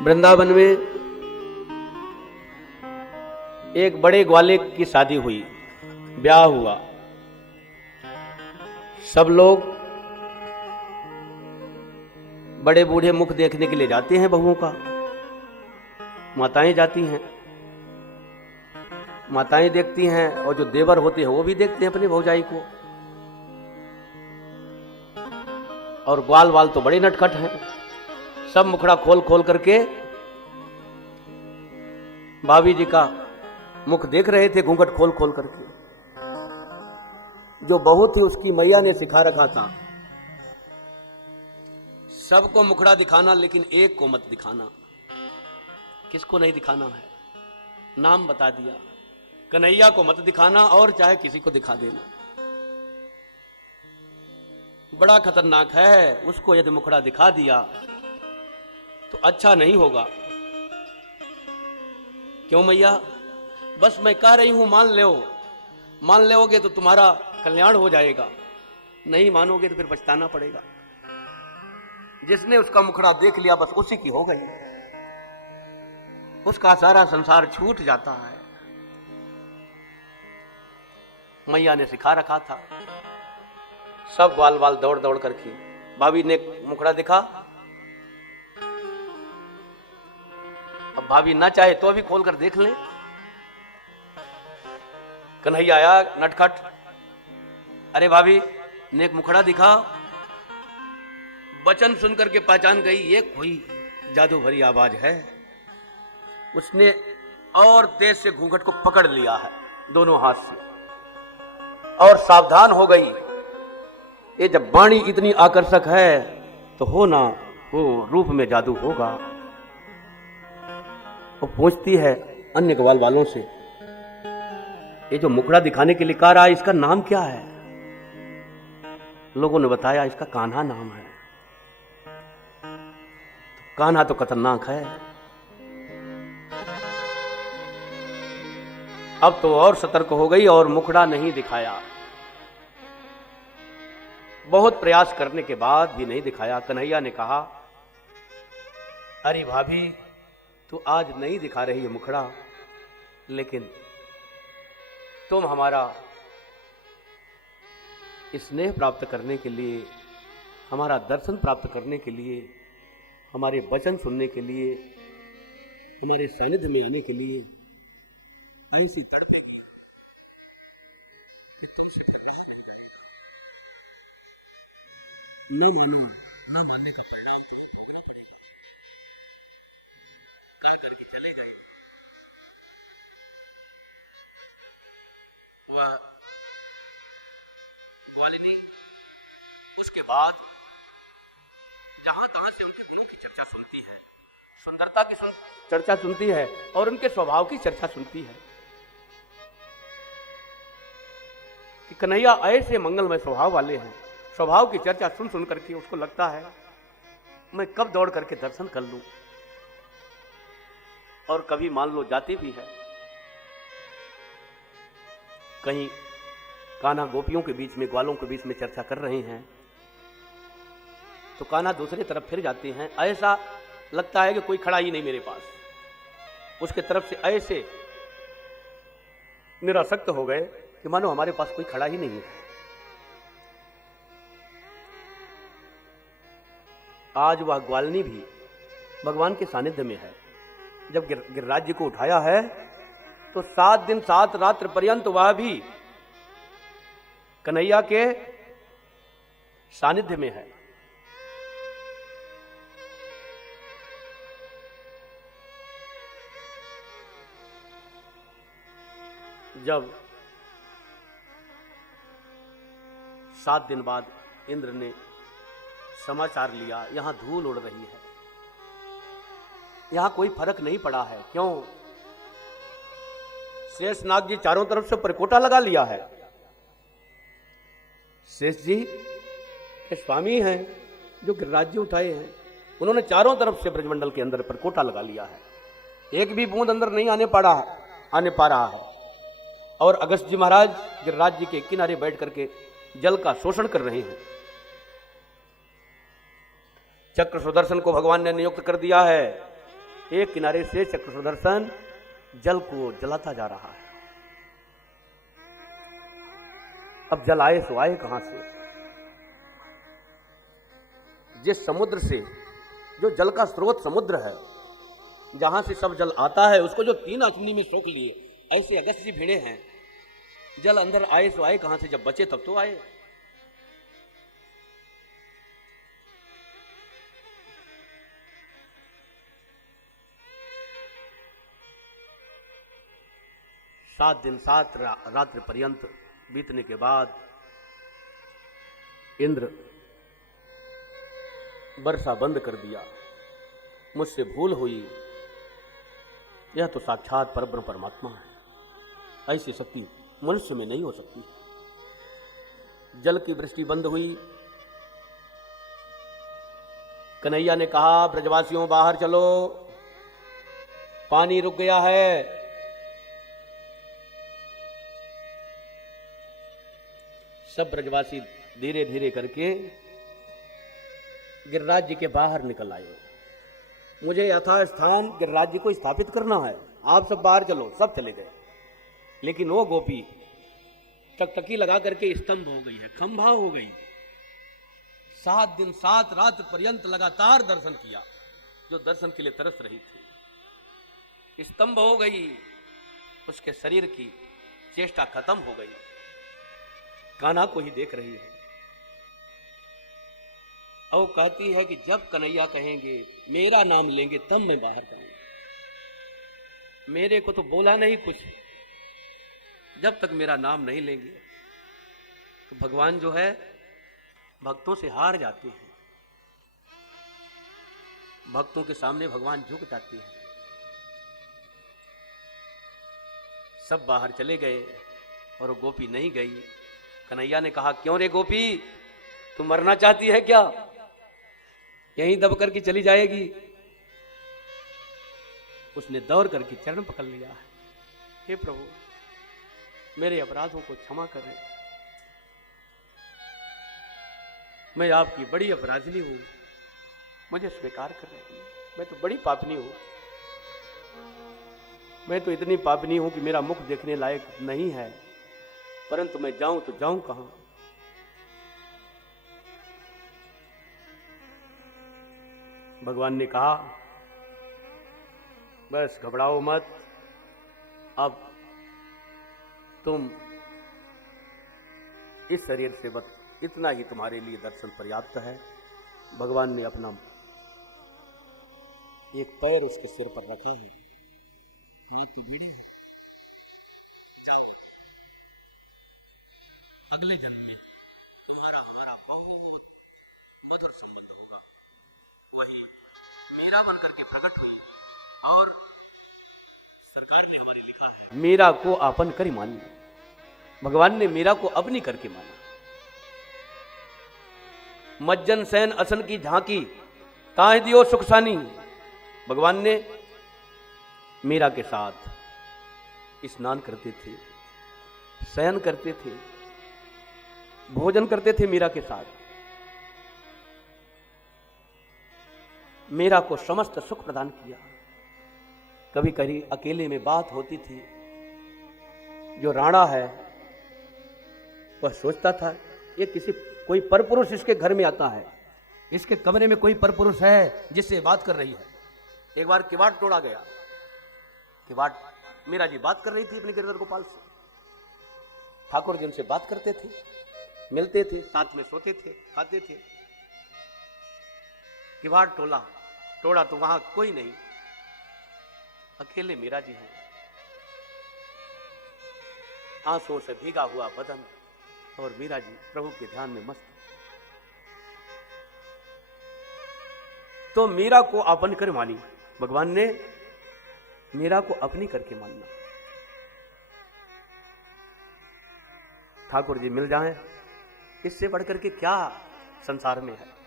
वृंदावन में एक बड़े ग्वाले की शादी हुई, ब्याह हुआ। सब लोग बड़े बूढ़े मुख देखने के लिए जाते हैं बहुओं का, माताएं जाती हैं, माताएं देखती हैं, और जो देवर होते हैं वो भी देखते हैं अपने भौजाई को। और ग्वाल वाल तो बड़े नटखट हैं, सब मुखड़ा खोल खोल करके भाभी जी का मुख देख रहे थे, घूंघट खोल खोल करके। जो बहू थी उसकी मैया ने सिखा रखा था सबको मुखड़ा दिखाना, लेकिन एक को मत दिखाना। किसको नहीं दिखाना है? नाम बता दिया, कन्हैया को मत दिखाना, और चाहे किसी को दिखा देना। बड़ा खतरनाक है, उसको यदि मुखड़ा दिखा दिया तो अच्छा नहीं होगा। क्यों मैया? बस मैं कह रही हूं, मान लोगे तो तुम्हारा कल्याण हो जाएगा, नहीं मानोगे तो फिर पछताना पड़ेगा। जिसने उसका मुखड़ा देख लिया बस उसी की हो गई, उसका सारा संसार छूट जाता है। मैया ने सिखा रखा था। सब वाल वाल दौड़ दौड़ करके भाभी ने मुखड़ा दिखा। अब भाभी ना चाहे तो भी खोल कर देख लें। कन्हैया आया नटखट, अरे भाभी ने एक मुखड़ा दिखा। वचन सुनकर के पहचान गई ये कोई जादू भरी आवाज है। उसने और तेज से घूंघट को पकड़ लिया है दोनों हाथ से, और सावधान हो गई। ये जब वाणी इतनी आकर्षक है तो हो ना हो रूप में जादू होगा। वो पूछती है अन्य ग्वाल वालों से, ये जो मुखड़ा दिखाने के लिए कह रहा है इसका नाम क्या है? लोगों ने बताया इसका कान्हा नाम है। तो कान्हा तो खतरनाक है। अब तो और सतर्क हो गई और मुखड़ा नहीं दिखाया। बहुत प्रयास करने के बाद भी नहीं दिखाया। कन्हैया ने कहा, अरे भाभी तू आज नहीं दिखा रही है मुखड़ा, लेकिन तुम हमारा स्नेह प्राप्त करने के लिए, हमारा दर्शन प्राप्त करने के लिए, हमारे वचन सुनने के लिए, हमारे सानिध्य में आने के लिए ऐसी तड़पेगी कि तुमसे न मानो न मानने का परिणाम काय करके चले गए। वह ग्वालिनी उसके बाद जहां तहां से उनके गुणों की चर्चा सुनती है, सुंदरता की चर्चा सुनती है, और उनके स्वभाव की चर्चा सुनती है कि कन्हैया ऐसे मंगलमय स्वभाव वाले हैं। स्वभाव की चर्चा सुन सुन करके उसको लगता है मैं कब दौड़ करके दर्शन कर लूं। और कभी मान लो जाती भी है, कहीं कान्हा गोपियों के बीच में, ग्वालों के बीच में चर्चा कर रहे हैं, तो कान्हा दूसरी तरफ फिर जाते हैं। ऐसा लगता है कि कोई खड़ा ही नहीं मेरे पास। उसके तरफ से ऐसे निरासक्त हो गए कि मानो हमारे पास कोई खड़ा ही नहीं है। आज वह ग्वालिनी भी भगवान के सानिध्य में है। जब गिरिराज को उठाया है तो 7 दिन 7 रात्र पर्यंत वह भी कन्हैया के सानिध्य में है। जब 7 दिन बाद इंद्र ने समाचार लिया यहां धूल उड़ रही है, यहां कोई फर्क नहीं पड़ा है। क्यों? शेषनाग जी चारों तरफ से परकोटा लगा लिया है। शेष जी के स्वामी हैं जो गिरिराज जी उठाए हैं, उन्होंने चारों तरफ से ब्रजमंडल के अंदर परकोटा लगा लिया है। एक भी बूंद अंदर नहीं आने पा रहा है। और अगस्त जी महाराज गिरिराज जी के किनारे बैठ करके जल का शोषण कर रहे हैं। चक्र सुदर्शन को भगवान ने नियुक्त कर दिया है एक किनारे से चक्र सुदर्शन जल को जलाता जा रहा है। अब जल आए सो आए कहां से? जिस समुद्र से, जो जल का स्रोत समुद्र है, जहां से सब जल आता है, उसको जो 3 अग्नि में सोख लिए, ऐसे अगस्त जी भिड़े हैं। जल अंदर आए सो आए कहां से? जब बचे तब तो आए। सात दिन 7 रात्रि पर्यंत बीतने के बाद इंद्र वर्षा बंद कर दिया। मुझसे भूल हुई, यह तो साक्षात परब्रह्म परमात्मा है, ऐसी शक्ति मनुष्य में नहीं हो सकती। जल की वृष्टि बंद हुई। कन्हैया ने कहा, ब्रजवासियों बाहर चलो, पानी रुक गया है। सब ब्रजवासी धीरे धीरे करके गिरिराज जी के बाहर निकल आए। मुझे यथा स्थान गिरिराज जी को स्थापित करना है, आप सब बाहर चलो। सब चले गए, लेकिन वो गोपी टकटकी लगा करके स्तंभ हो गई है, खंभा हो गई। 7 दिन 7 रात पर्यंत लगातार दर्शन किया, जो दर्शन के लिए तरस रही थी, स्तंभ हो गई। उसके शरीर की चेष्टा खत्म हो गई, कान्हा को ही देख रही है। और कहती है कि जब कन्हैया कहेंगे, मेरा नाम लेंगे, तब मैं बाहर जाऊंगा। मेरे को तो बोला नहीं कुछ, जब तक मेरा नाम नहीं लेंगे। तो भगवान जो है भक्तों से हार जाते हैं, भक्तों के सामने भगवान झुक जाते हैं। सब बाहर चले गए और गोपी नहीं गई। कन्हैया ने कहा, क्यों रे गोपी, तू मरना चाहती है क्या? यहीं दब करके चली जाएगी। उसने दौड़ करके चरण पकड़ लिया है। हे प्रभु, मेरे अपराधों को क्षमा करें, मैं आपकी बड़ी अपराधिनी हूं, मुझे स्वीकार कर रही हूं। मैं तो बड़ी पापनी हूं, मैं तो इतनी पापनी हूं कि मेरा मुख देखने लायक नहीं है, परंतु मैं जाऊं तो जाऊं कहां? भगवान ने कहा, बस घबराओ मत, अब तुम इस शरीर से बस इतना ही तुम्हारे लिए दर्शन पर्याप्त है। भगवान ने अपना एक पैर उसके सिर पर रखा है, हाथ तो भिड़े हैं। जाओ, अगले जन्म में तुम्हारा हमारा बहुत मधुर संबंध होगा। वही मीरा बन करके प्रकट हुई और सरकार ने हमारी लिखा है, मीरा को आपन करी मानी। भगवान ने मीरा को अपनी करके माना। मज्जन सैन असन की झांकी ताह दियो सुखसानी। भगवान ने मीरा के साथ स्नान करते थे, शयन करते थे, भोजन करते थे मीरा के साथ। मीरा को समस्त सुख प्रदान किया। कभी कभी अकेले में बात होती थी। जो राणा है वह सोचता था, ये कोई परपुरुष इसके घर में आता है, इसके कमरे में कोई परपुरुष है जिससे बात कर रही है। एक बार किवाड़ तोड़ा गया। किवाड़, मीरा जी बात कर रही थी अपने गिरधर गोपाल से। ठाकुर जी उनसे बात करते थे, मिलते थे, साथ में सोते थे, खाते थे। किवाड़ तोड़ा तो वहां कोई नहीं, अकेले मीरा जी हैं। आंसुओं से भीगा हुआ बदन और मीरा जी प्रभु के ध्यान में मस्त। तो मीरा को अपन कर मानी। भगवान ने मीरा को अपनी करके मानना। ठाकुर जी मिल जाएं, इससे बढ़कर के क्या संसार में है।